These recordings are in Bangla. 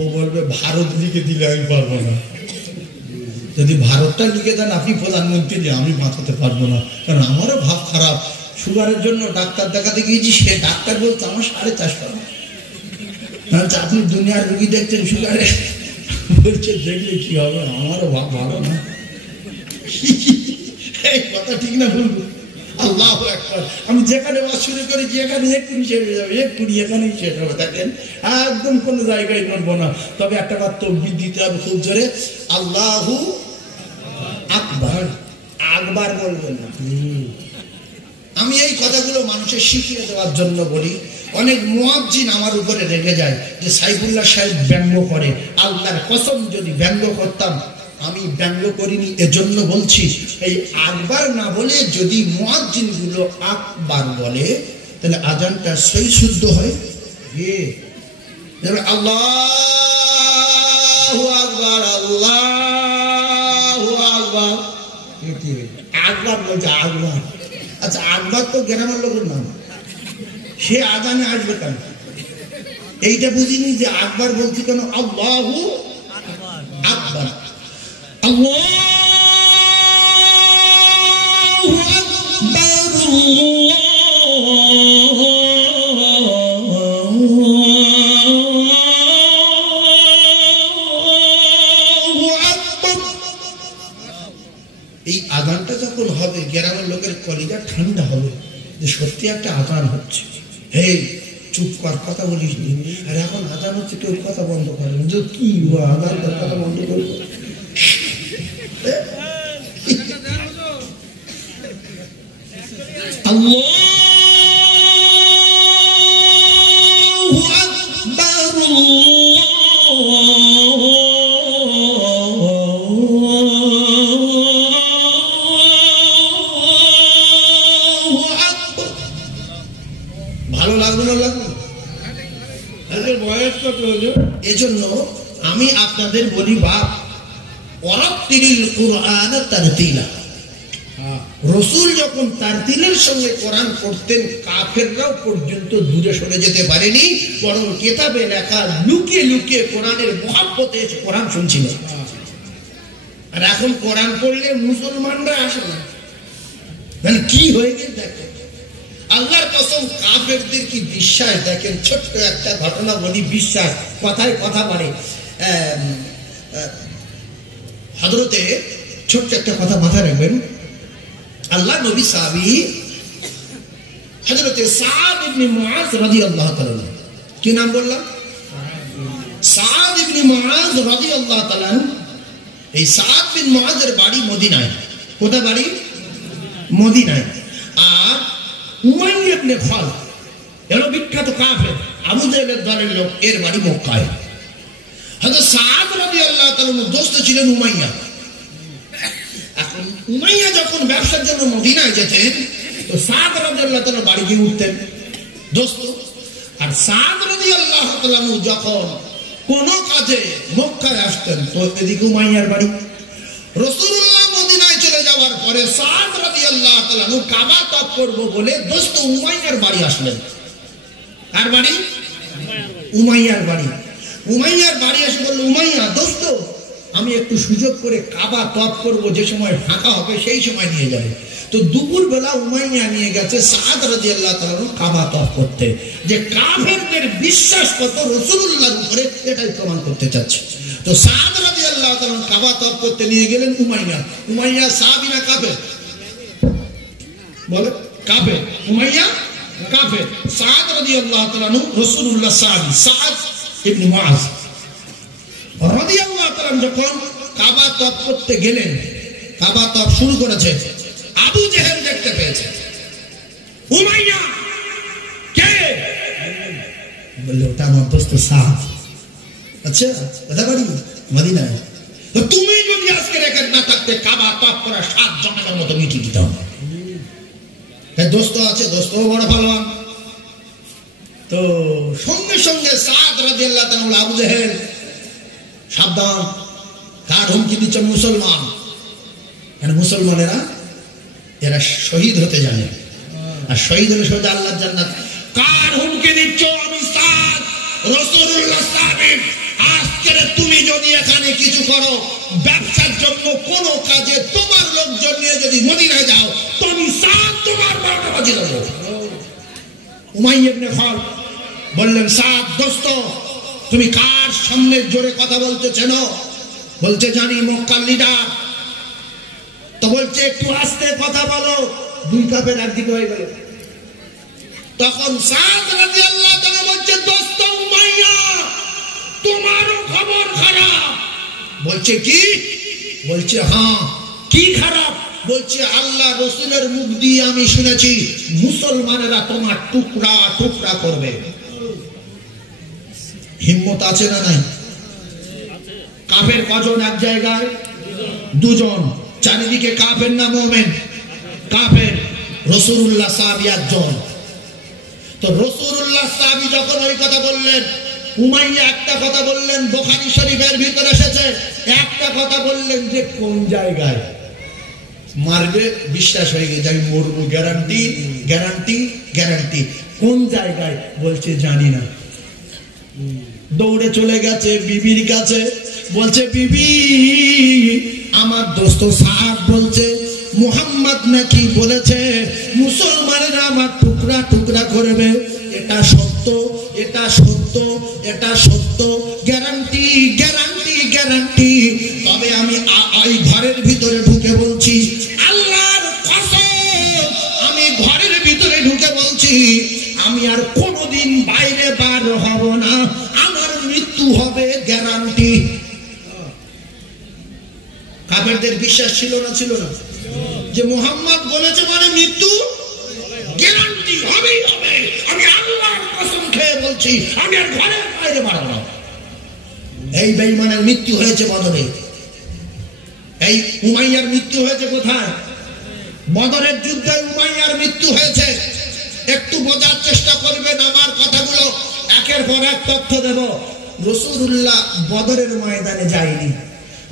ও বলবে ভারত লিখে দিলে আমি পারবো না। যদি ভারতটা লিখে দেন আপনি প্রধানমন্ত্রী, আমি বাঁচাতে পারবো না, কারণ আমারও ভাব খারাপ। সুগারের জন্য ডাক্তার দেখাতে গিয়েছি, সে ডাক্তার বলছে আমার 4.5 আপনি দুনিয়ার রুগী দেখছেন সুগারে, বলছে দেখলে কি হবে, আমারও ভাব ভালো না। এই কথা ঠিক না বলবো? আল্লাহু আকবার। আমি যেখানে ওয়াজ শুরু করেছি এখানে এক্ষুনি শেষ হয়ে যাবে, এক্ষুনি এখানেই শেষ হবে। দেখেন একদম কোনো জায়গায় নড়বো না। তবে একটা বার তাকবীর দিতে হবে খুব জোরে, আল্লাহু আকবার। আকবার বলবেন না। আমি এই কথাগুলো মানুষের শিখিয়ে দেওয়ার জন্য বলি। অনেক মুয়াজ্জিন আমার উপরে রেগে যায় যে সাইফুল্লাহ সাহেব ব্যঙ্গ করে। আল্লাহর কসম যদি ব্যঙ্গ করতাম, আমি ব্যঙ্গ করিনি, এজন্য বলছি এই আকবার না বলে যদি মুয়াজ্জিন গুলো আকবার বলে তাহলে আজানটা সহি শুদ্ধ হয়। আল্লাহু আকবার, আল্লাহু আকবার, আকবার বলছে আকবার। আচ্ছা আকবার তো গ্রামের লোকের নাম, সে আজানে আসবে কেন? এইটা বুঝিনি যে আকবার বলছি কেন। আল্লাহু আকবার, আল্লাহু আকবার, আল্লাহু আকবার। এই আজানটা যখন হবে গ্রামের লোকের কলিজা ঠান্ডা হবে যে সত্যি একটা আজান হচ্ছে। এই চুপ কর, কথা বলিস নি। আর এখন আজান হচ্ছে, কেউ কথা বন্ধ করেন যে কি আজান, কথা বন্ধ করবো। আল্লাহু আকবার, ভালো লাগলো না লাগলো? বয়স কত হলো? এজন্য আমি আপনাদের বলি বাপ, ওয়ারাত্তিলিল কুরআন তারতিলা। রাসূল যখন তারতিলের সঙ্গে কোরআন পড়তেন কাফেররাও পর্যন্ত দূরে সরে যেতে পারেনি, বরং কিতাবে লেখা লুকিয়ে লুকিয়ে কোরআনের মহব্বতে এসে কোরআন শুনছিল। আর এখন কোরআন পড়লে মুসলমানরা আসে না, মানে কি হয়ে গেছে দেখেন। আল্লাহর কসম কাফেরদের কি বিশ্বাস দেখেন। ছোট্ট একটা ঘটনা বলি, বিশ্বাস কথায় কথা বাড়ে। হযরতে ছোট্ট একটা কথা মাথায় রাখবেন। আল্লাহ নবী সাহাবী হযরতে সাদ ইবনে মুআজ রাদিয়াল্লাহু তাআলা, কি নাম বললাম? সাদ ইবনে মুআজ রাদিয়াল্লাহু তাআলা। এই সাদ বিন মুআজের বাড়ি মদিনায়। কোথায় বাড়ি? মদিনায়। আর উমাইয়া ইবনে খালদ এর বিখ্যাত কাফের, আবু জাহেলের দলের লোক, এর বাড়ি মক্কায়। হযরত সাদ রাদিয়াল্লাহু তাআলার দোস্ত ছিলেন উমাইয়া। এখন উমাইয়া যখন ব্যবসার জন্য মদিনায় যেতেন তো সাদ রাদিয়াল্লাহু তাআলা বাড়ি গিয়ে উঠতেন দোস্ত। আর সাদ রাদিয়াল্লাহু তাআলা যখন কোন কাজে মক্কায় আসতেন তো এদিকে উমাইয়ার বাড়ি। রাসূলুল্লাহ মদিনায় চলে যাওয়ার পরে সাদ রাদিয়াল্লাহু তাআলা কাবা তওয়াফ করব বলে দোস্ত উমাইয়ার বাড়ি আসলেন। কার বাড়ি? উমাইয়ার বাড়ি। উমাইয়ার বাড়ি এসে বলল, উমাইয়া দোস্ত আমি একটু সুযোগ করে কাবা তওয়াফ করব, যে সময় ফাঁকা হবে সেই সময় নিয়ে যাবে। তো দুপুর বেলা উমাইয়া নিয়ে গেছে সাদ রাদিয়াল্লাহু তাআলা কাবা তওয়াফ করতে। যে কাফেরদের বিশ্বাস কত রাসূলুল্লাহর উপরে, এটাই প্রমাণ করতে চাচ্ছে। তো সাদ রাদিয়াল্লাহু তাআলা কাবা তওয়াফ করতে নিয়ে গেলেন উমাইয়া। উমাইয়া সাহাবী না কাফের? বলে কাফের। উমাইয়া কাফের। সাদ রাদিয়াল্লাহু তাআলা রাসূলুল্লাহ সাহাবী সাদ ইবনে মুআজ রাদিয়াল্লাহু তাআলা যখন কাবা তওয়াফ করতে গেলেন, কাবা তওয়াফ শুরু করেছে, আবু জেহেল দেখতে পেয়েছে। উমাইয়া কে? বলল ওটা আমার দোস্ত সাদ। আচ্ছা কোথায় বাড়ি? মদিনায়। তো তুমি যদি আজকে রেকর্ড না থাকতে কাবা তওয়াফ করা 7 জনের মতো মিটি দিতাম। হ্যাঁ দোস্ত আছে, দোস্ত বড় ভালোবান। তো সঙ্গে সঙ্গে সাদ রাদিয়াল্লাহু তাআলা আবু জেহেল সাবধান, কার হুমকি দিচ্ছে? মুসলমান। মুসলমানেরা এরা শহীদ হতে জানে, আর শহীদ হলে সোজা আল্লাহর জান্নাত। কার হুমকি দিচ্ছ? আমি সাদ রাসূলুল্লাহ সাহেব আজকে তুমি যদি এখানে কিছু করো, ব্যবসার জন্য কোন কাজে তোমার লোকজন নিয়ে যদি মদিনায় যাও, তুমি সাদ তোমার 12টা বাজিয়ে দেবো। উমাইয়া ইবনে খালদ বললেন, সাদ দোস্ত, তুমি কার সামনে জোরে কথা বলতে চেনো? বলছে, জানি, মক্কার লিডার। তো বলছে, একটু আস্তে কথা বলো। 2 কাপের একদিকে হয়ে গেল। তখন সাদ রাদিয়াল্লাহু তাআলা বলছে, দোস্ত উমাইয়া, তোমারও খবর খারাপ। বলছে, কি? বলছে, হ্যাঁ। কি খারাপ? বলছে, আল্লাহ রাসূলের মুখ দিয়ে আমি শুনেছি মুসলমানেরা তোমার টুকরা টুকরা করবে। হিম্মত আছে না নাই? কাফের কজন এক জায়গায়? 2 জন। চারিদিকে কাফের না মুমিন? কাফের। রাসূলুল্লাহ সাহাবী 1 জন। তো রাসূলুল্লাহ সাহাবী যখন ওই কথা বললেন, উমাইয়া একটা কথা বললেন, বুখারী শরীফের ভিতরে এসেছে, একটা কথা বললেন যে কোন জায়গায় মারবে, বিশ্বাস হয়ে গেছে আমি মরবো, গ্যারান্টি গ্যারান্টি গ্যারান্টি। কোন জায়গায়? বলছে, জানি না। দৌড়ে চলে গেছে বিবির কাছে, বলছে, বিবি, আমার দোস্ত সাদ বলছে মুহাম্মদ নাকি বলেছে মুসলমানেরা আমার টুকরা টুকরা করবে। এটা সত্য, এটা সত্য, এটা সত্য, গ্যারান্টি গ্যারান্টি গ্যারান্টি। তবে আমি এই ঘরের ভিতরে ঢুকে বলছি, আল্লাহর কসম, আমি ঘরের ভিতরে ঢুকে বলছি, আমি আর কোনোদিন বাইরে বার হব না, আমার মৃত্যু হবে, গ্যারান্টি। কাফেরদের বিশ্বাস ছিল না? ছিল না? যে মুহাম্মদ বলেছে মানে মৃত্যু গ্যারান্টি হবেই হবে। আমি আল্লাহর কসম খেয়ে বলছি, আমি আর ঘরের বাইরে বার হব না। এই বেঈমানের মৃত্যু হয়েছে বদরে। এই উমাইয়ার মৃত্যু হয়েছে কোথায়? বদরের যুদ্ধে উমাইয়ার মৃত্যু হয়েছে। একটু বোঝার চেষ্টা করবেন আমার কথাগুলো, একের পর এক তথ্য দেব। রাসূলুল্লাহ বদরের ময়দানে যায়নি,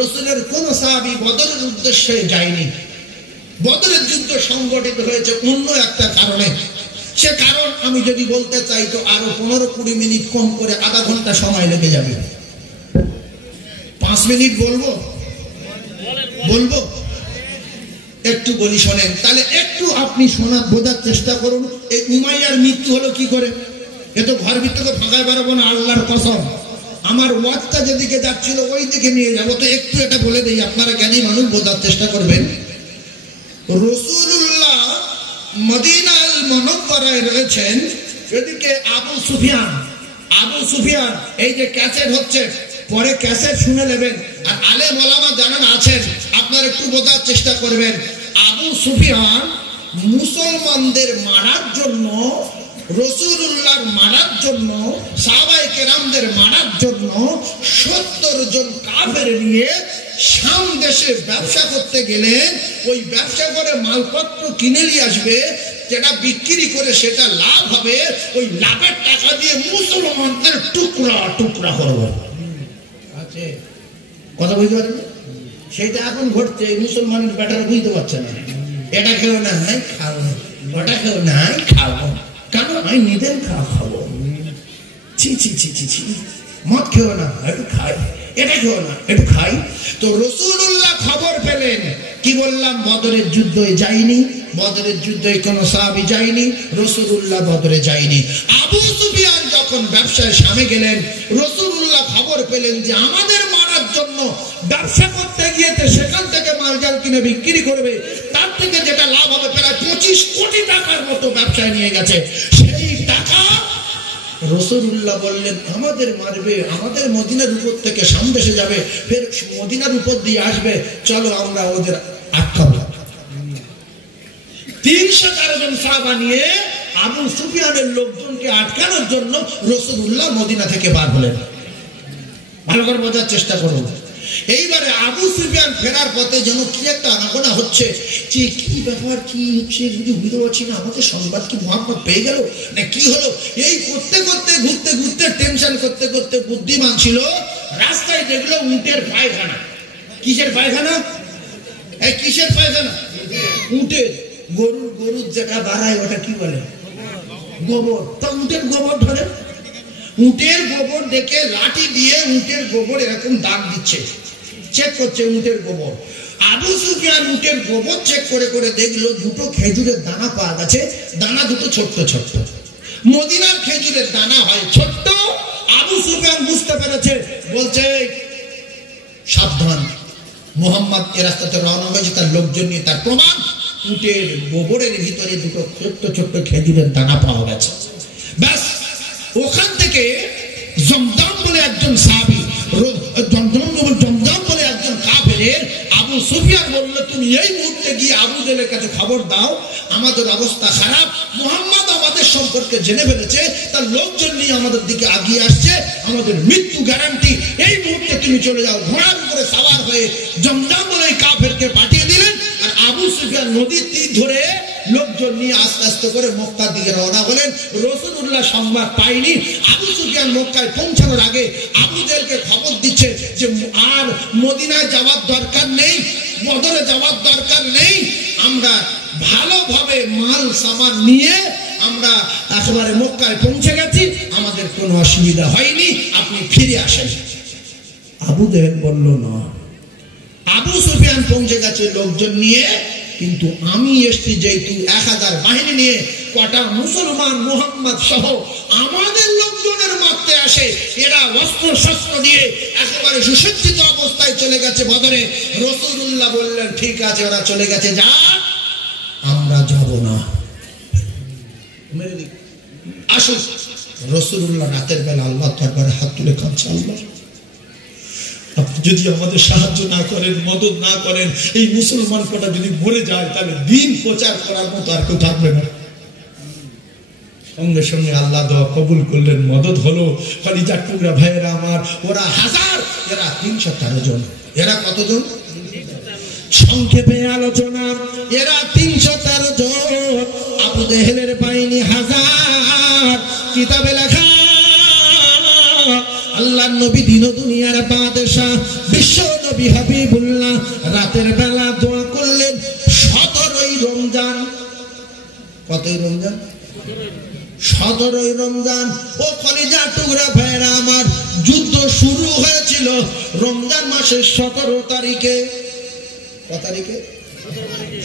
রাসূলের কোন সাহাবী বদরের উদ্দেশ্যে যায়নি। বদরের যুদ্ধ সংগঠিত হয়েছে অন্য একটা কারণে। সে কারণ আমি যদি বলতে চাই তো আরো 15-20 মিনিট কম করে আধা ঘন্টা সময় লেগে যাবে। 5 মিনিট বলবো? বলবো? একটু বলি শোনেন, তাহলে একটু আপনি শোনার বোঝার চেষ্টা করুন। এই উমাইয়ার মৃত্যু হলো কি করে? এ তো ঘর ভিতরে ফাঁকায় বেরোবো না, আল্লাহর কসম। আমার ওয়াজটা যেদিকে যাচ্ছিল ওই দিকে নিয়ে যাবো। তো একটু এটা বলে দেই, আপনারা জ্ঞানী মানুষ, বোঝার চেষ্টা করবেন। রাসূলুল্লাহ মদিনাল মুনাওয়ারায় রয়েছেন, এদিকে আবু সুফিয়ান। আবু সুফিয়ান, এই যে ক্যাসেট হচ্ছে, পরে ক্যাসেট শুনে নেবেন। আর আলেম ওলামা যারা আছেন আপনারা একটু বোঝার চেষ্টা করবেন। আবু সুফিয়ান মুসলমানদের মারার জন্য, রাসূলুল্লাহর মারার জন্য, সাহাবায়ে কেরামদের মারার জন্য 70 জন কাফের নিয়ে শাম দেশে ব্যবসা করতে গেলেন। ওই ব্যবসা করে মালপত্র কিনে নিয়ে আসবে, যেটা বিক্রি করে সেটা লাভ হবে, ওই লাভের টাকা দিয়ে মুসলমানদের টুকরা টুকরা করবে। কথা বুঝতে পারেন? সেটা এখন ঘটছে, মুসলমানের ব্যাটারা বুঝতে পারছে না। এটা কেউ না হয় খাবো, ওটা কেউ না হয় খাবো, কেন আমি নিজের খাবো, ছি ছি ছি ছি ছি, মদ খেও না একটু খাই, এটা খেও না একটু খাই। তো রাসূলুল্লাহ খবর পেলেন, কি বললাম, বদরের যুদ্ধে যায়নি, বদরের যুদ্ধে কোনো সাহাবী যায়নি, রাসূলুল্লাহ বদরে যায়নি। আবু সুফিয়ান যখন ব্যবসায় শামে গেলেন, রাসূলুল্লাহ খবর পেলেন যে আমাদের মারার জন্য ব্যবসা করতে গিয়েতে সেখান থেকে মালজাল কিনে বিক্রি করবে, তার থেকে যেটা লাভ হবে প্রায় 25 কোটি টাকার মতো ব্যবসায় নিয়ে গেছে। সেই টাকা রাসূলুল্লাহ বললেন আমাদের মারবে, আমাদের মদিনার উপর থেকে শাম দেশে যাবে, ফের মদিনার উপর দিয়ে আসবে, চলো আমরা ওদের আটকাবো। 304 জন সাহাবা নিয়ে আবু সুফিয়ানের লোকজনকে আটকানোর জন্য রাসূলুল্লাহ মদিনা থেকে বার হলেন। ভালো করে বোঝার চেষ্টা করুন। এইবারে আবু সুফিয়ান ফেরার পথে যেন কি একটা আনাগোনা হচ্ছে, যে কি ব্যাপার, কি হচ্ছে যদি বুঝতে পারছি না, আমাদের সংবাদ কি মুহাম্মদ পেয়ে গেল না কি হলো, এই করতে করতে ঘুরতে ঘুরতে টেনশন করতে করতে বুদ্ধিমান ছিল, রাস্তায় দেখলো উটের পায়খানা। কিসের পায়খানা? এই কিসের পায়খানা? উটের। গরুর যেটা বাড়ায় ওটা কি বলে? গোবর। তো উটের গোবর ধরে উটের গোবর দেখে লাঠি দিয়ে উটের গোবর এরকম দাগ দিচ্ছে, চেক করছে উটের গোবর। আবু সুফিয়ান উটের গোবর চেক করে করে দেখলো দুটো খেজুরের দানা পাওয়া গেছে, দানা দুটো ছোট্ট ছোট্ট। মদিনার খেজুরের দানা হয় ছোট্ট। আবু সুফিয়ান বুঝতে পেরেছে, বলছে সাবধান, মুহাম্মদ এ রাস্তাতে রওনা হয়েছে তার লোকজন নিয়ে। তার প্রমাণ উটের গোবরের ভিতরে দুটো ছোট্ট ছোট্ট খেজুরের দানা পাওয়া গেছে। ব্যাস ওখান থেকে জমজম বলে একজন সাহাবী, জমজম বলে একজন কাফের আবু সুফিয়ান বলল, তুমি এই মুহূর্তে গিয়ে আবু জেলের কাছে খবর দাও আমাদের অবস্থা খারাপ, মুহাম্মদ আমাদের সম্পর্কে জেনে ফেলেছে, তার লোকজন নিয়ে আমাদের দিকে আগিয়ে আসছে, আমাদের মৃত্যু গ্যারান্টি, এই মুহূর্তে তুমি চলে যাও। ঘোড়ার উপরে সাওয়ার হয়ে জমজম বলে কাফেরকে পাঠিয়ে দিলেন। আর আবু সুফিয়ান নদীর তীর ধরে লোকজন নিয়ে আস্তে আস্তে করে মক্কার দিকে রওনা হলেন। রাসূলুল্লাহ সংবাদ পায়নি। আবু সুফিয়ান মক্কায় পৌঁছানোর আগে আবু জেলকে খবর দিচ্ছে যে আর মদিনায় যাওয়ার দরকার নেই, বদরে যাওয়ার দরকার নেই, আমরা ভালোভাবে মাল সামান নিয়ে আমরা একেবারে মক্কায় পৌঁছে গেছি, আমাদের কোনো অসুবিধা হয়নি, আপনি ফিরে আসেন। আবু জেল বলল না, আবু সুফিয়ান পৌঁছে গেছে লোকজন নিয়ে, কিন্তু আমি এসছি যেহেতু 1000 বাহিনী নিয়ে, কটা মুসলমান মুহাম্মদ সহ আমাদের লোকজনের মারতে আসে, এরা অস্ত্র শস্ত্র দিয়ে একেবারে সুসজ্জিত অবস্থায় চলে গেছে বদরে। রাসূলুল্লাহ বললেন ঠিক আছে, ওরা চলে গেছে, যা, আমরা যাব না, আসুন। রাসূলুল্লাহ রাতের বেলা আল্লাহ দরবারে হাত তুলে কাঁদছে, আল্লাহ আপনি যদি আমাদের সাহায্য না করেন, মদদ না করেন, এই মুসলমান কটা যদি মরে যায় তাহলে দিন প্রচার করার মতো আর কেউ থাকবে না। সঙ্গে সঙ্গে আল্লাহ দোয়া কবুল করলেন, মদদ হলো। কলিজার টুকরা ভাইয়েরা আমার, ওরা 1000, এরা 313 জন। এরা কতজন? সংক্ষেপে আলোচনা, এরা 313 জন। আবু জেহেলের বাহিনী 1000। কিতাবে লেখা আল্লাহর নবী দিন দুনিয়ার বাদশা বিশ্ব নবী হাবিবুল্লাহ রাতের বেলা দোয়া করলেন 17ই রমজান। কতই রমজান? 17ই রমজান। ও কলিজা টুকরা ভাইরা আমার, যুদ্ধ শুরু হয়েছিল রমজান মাসের 17 তারিখে। কত তারিখে?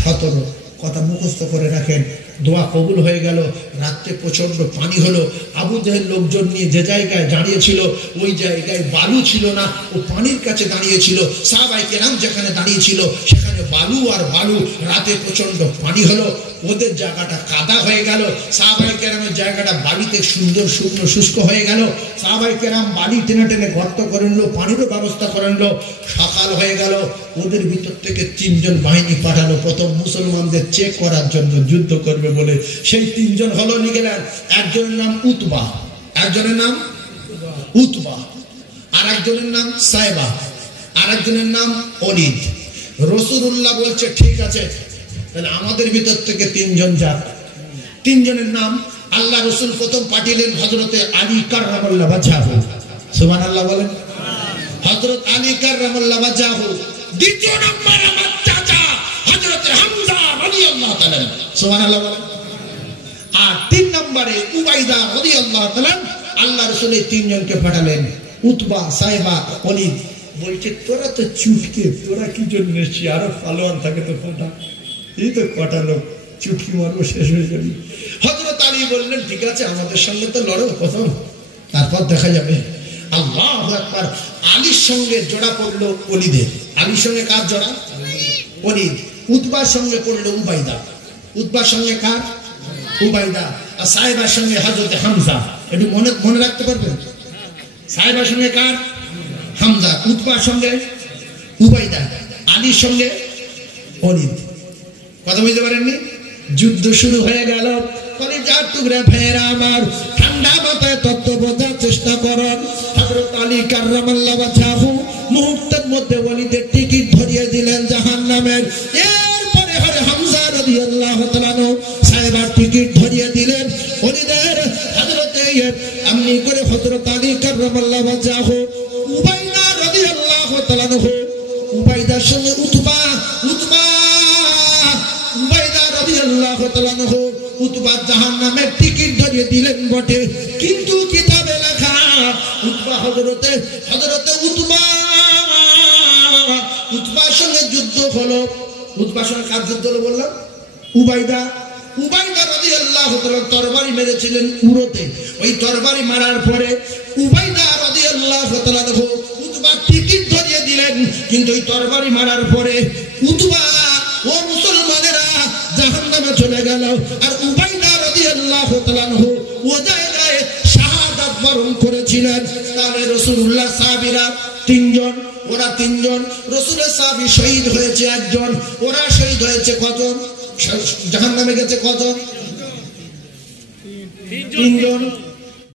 17। কথা মুখস্থ করে রাখেন। দোয়া কবুল হয়ে গেল। রাত্রে প্রচন্ড পানি হলো। আবু জেহেল লোকজন নিয়ে যে জায়গায় দাঁড়িয়েছিল ওই জায়গায় বালু ছিল না, ও পানির কাছে দাঁড়িয়েছিল। সাহাবায়ে কেরাম যেখানে দাঁড়িয়েছিল সেখানে বালু আর বালু। রাতে প্রচন্ড পানি হলো, ওদের জায়গাটা কাদা হয়ে গেল। সাহাবায়ে কেরামের জায়গাটা বালিতে সুন্দর শুকনো শুষ্ক হয়ে গেল। সাহাবায়ে কেরাম বালি টেনে টেনে গর্ত করে নিল, পানিরও ব্যবস্থা করে নিল। সকাল হয়ে গেল। ওদের ভিতর থেকে 3 জন বাহিনী পাঠালো প্রথম মুসলমানদের চেক করার জন্য, যুদ্ধ করবে বলে। সেই 3 জন হলো নিয়ে গেলেন। একজনের নাম উতবা, একজনের নাম উতবা, আর একজনের নাম সাইবা, আর একজনের নাম ওলিদ। রাসূলুল্লাহ বলছে ঠিক আছে, তাহলে আমাদের ভিতর থেকে 3 জন যাক। 3 জনের নাম আল্লাহ রাসূল প্রথম পাঠিয়েলেন হযরতে আলী কাররামাল্লাহু ওয়াজহাহু। সুবহানাল্লাহ বলেন। হযরত আলী কাররামাল্লাহু ওয়াজহাহু। দ্বিতীয় নম্বর আমার চাচা হযরতে হামজা রাদিয়াল্লাহু তাআলা। সুবহানাল্লাহ বলেন। আর 3 নম্বরে উবাইদা রাদিয়াল্লাহু তাআলা। আল্লাহ রাসূল এই 3 জনকে পাঠালেন, উতবা, সাইবা, ওলিদ। বলছে তোরা তো চুটকে, তোরা কি জন্য এসেছিস? আরো পালোয়ান থাকে তো কোটা, এই তো কটা লোক, চুটকি মারবো, শেষ হয়ে যাবে। হযরত আলী বললেন ঠিক আছে, আমাদের সঙ্গে তো লড়ো প্রথম, তারপর দেখা যাবে। আল্লাহু আকবার। আলীর সঙ্গে জোড়া পড়লো ওলিদের। আলীর সঙ্গে কার জোড়া? ওলিদ। উতবার সঙ্গে পড়লো উবাইদা। উতবার সঙ্গে কার? উবাইদা। আর সাইবার সঙ্গে হযরত হামজা। একটু মনে রাখতে পারবেন? সাইবার সঙ্গে কার? হামজা। উতবার সঙ্গে উবাইদা। আলীর সঙ্গে ওলিদ। কথা বুঝতে পারেননি? যুদ্ধ শুরু হয়ে গেল। কলিজার টুকরা ভাইয়েরা আমার, ঠান্ডা মাথায় তত্ত্ব বোঝার চেষ্টা করুন। হযরত আলী কাররামাল্লাহু ওয়াজহাহু মুহূর্তের মধ্যে ওলিদের টিকিট ধরিয়ে দিলেন জাহান্নামের। এরপরে হরে হামজা রাদিয়াল্লাহু তাআলা সাহেবার টিকিট ধরিয়ে দিলেন ওলিদের। হযরতে এমনি করে হযরত আলী কাররামাল্লাহু ওয়াজহাহু উবাইদা রাদিয়াল্লাহু তাআলা, উবাইদার সঙ্গে উতবা, উতবা উবাইদা রাদিয়াল্লাহু তাআলা উতবা জাহান্নামের টিকিট ধরিয়ে দিলেন বটে, কিন্তু কিতাবে লেখা হযরতে উতবার সঙ্গে যুদ্ধ হলো। উতবার সঙ্গে কার যুদ্ধ হলো বললাম? উবাইদা রাদিয়াল্লাহু তাআলা তরবারি মেরেছিলেন উরতে। ওই তরবারি মারার পরে উবাইদা রাদিয়াল্লাহু তাআলা উতবা টিকিট ধরিয়ে দিলেন, কিন্তু ওই তরবারি মারার পরে উতবা ও মুসলমানেরা জাহান্নামে চলে গেল। আর উবাইদা রাদিয়াল্লাহু তাআলা ও জায়গায় শাহাদাত বরণ করেছিলেন। তাহলে রাসূলুল্লাহ সাহাবীরা তিনজন, ওরা তিনজন। রাসূলের সাহাবী শহীদ হয়েছে একজন, ওরা শহীদ হয়েছে কজন? জাহান্নামে গেছে কজন? তিনজন।